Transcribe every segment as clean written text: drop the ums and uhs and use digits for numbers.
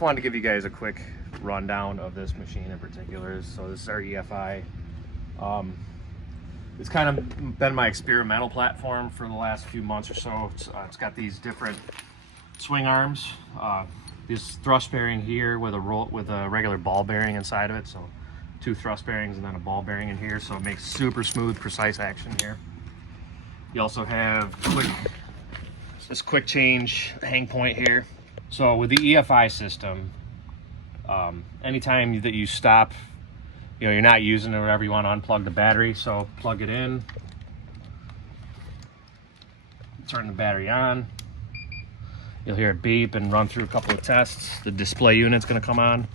just wanted to give you guys a quick rundown of this machine in particular. So this is our EFI. It's kind of been my experimental platform for the last few months or so. It's got these different swing arms. This thrust bearing here with a regular ball bearing inside of it. So 2 thrust bearings and then a ball bearing in here. So it makes super smooth, precise action here. You also have this quick change hang point here. So with the EFI system, anytime that you stop, you're not using it or whatever, you want to unplug the battery. So plug it in, turn the battery on. You'll hear it beep and run through a couple of tests. The display unit's going to come on.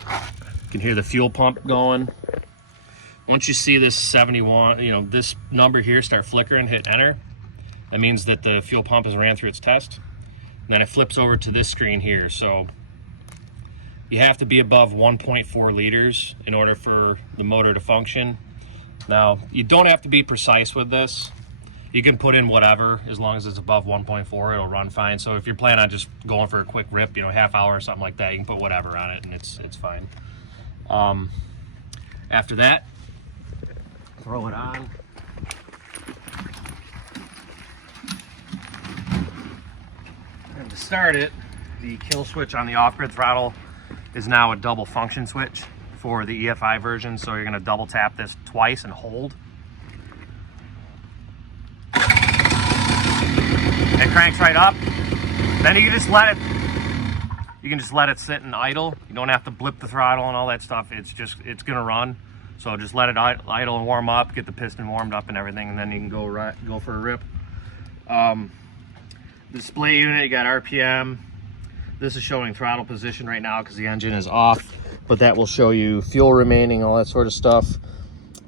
You can hear the fuel pump going. Once you see this 71, this number here start flickering, hit enter. That means that the fuel pump has ran through its test. And then it flips over to this screen here. So you have to be above 1.4 liters in order for the motor to function. Now, you don't have to be precise with this. You can put in whatever, as long as it's above 1.4, it'll run fine. So if you're planning on just going for a quick rip, half hour or something like that, you can put whatever on it and it's fine. After that, throw it on. And to start it, the kill switch on the off-grid throttle is now a double function switch for the EFI version. So you're gonna double tap this twice and hold. It cranks right up. Then you can just let it sit and idle. You don't have to blip the throttle and all that stuff. It's gonna run. So just let it idle and warm up, get the piston warmed up and everything, and then you can go for a rip. Display unit, you got RPM. This is showing throttle position right now because the engine is off, but that will show you fuel remaining, all that sort of stuff.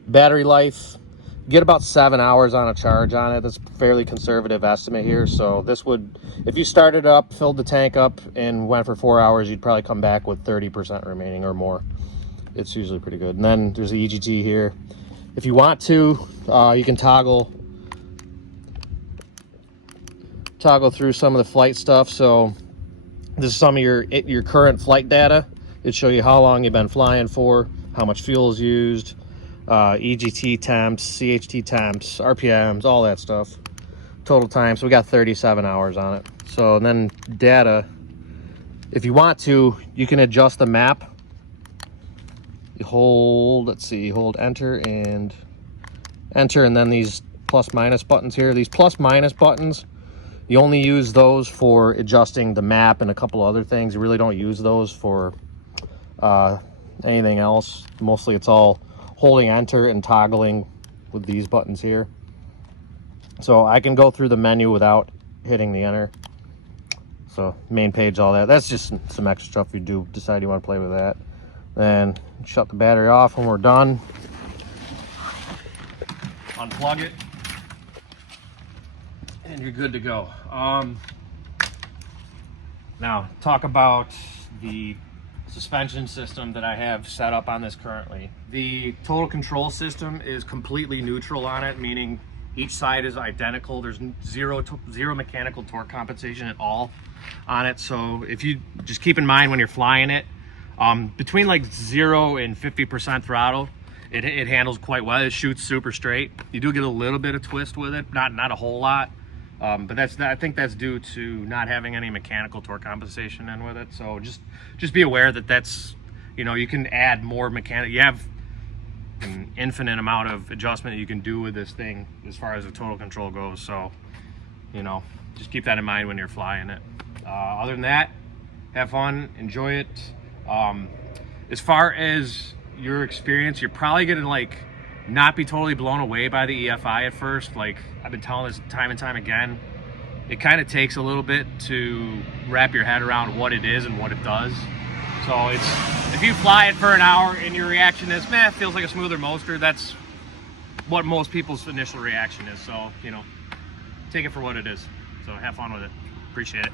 Battery life, get about 7 hours on a charge on it. That's a fairly conservative estimate here. So this would, if you started up, filled the tank up and went for 4 hours, you'd probably come back with 30% remaining or more. It's usually pretty good. And then there's the EGT here. If you want to, you can toggle through some of the flight stuff. So this is some of your current flight data. It'll show you how long you've been flying for, how much fuel is used, EGT temps, CHT temps, RPMs, all that stuff. Total time, so we got 37 hours on it. So, and then data, if you want to, you can adjust the map. You hold, hold enter and then these plus minus buttons here. These plus minus buttons, you only use those for adjusting the map and a couple other things. You really don't use those for anything else. Mostly it's all holding enter and toggling with these buttons here. So I can go through the menu without hitting the enter. So main page, all that. That's just some extra stuff you do decide you want to play with that. Then shut the battery off when we're done. Unplug it. And you're good to go. Now talk about the suspension system that I have set up on this currently. The total control system is completely neutral on it, meaning each side is identical. There's zero mechanical torque compensation at all on it. So if you just keep in mind when you're flying it, between like 0 and 50% throttle, it handles quite well. It shoots super straight. You do get a little bit of twist with it, not a whole lot. But I think that's due to not having any mechanical torque compensation in with it. So just be aware that that's, you can add more mechanical. You have an infinite amount of adjustment that you can do with this thing as far as the total control goes. So, just keep that in mind when you're flying it. Other than that, have fun, enjoy it. As far as your experience, you're probably gonna not be totally blown away by the EFI at first. Like I've been telling this time and time again, it kind of takes a little bit to wrap your head around what it is and what it does. So if you fly it for an hour and your reaction is, man, it feels like a smoother Moster, that's what most people's initial reaction is. So, take it for what it is. So have fun with it. Appreciate it.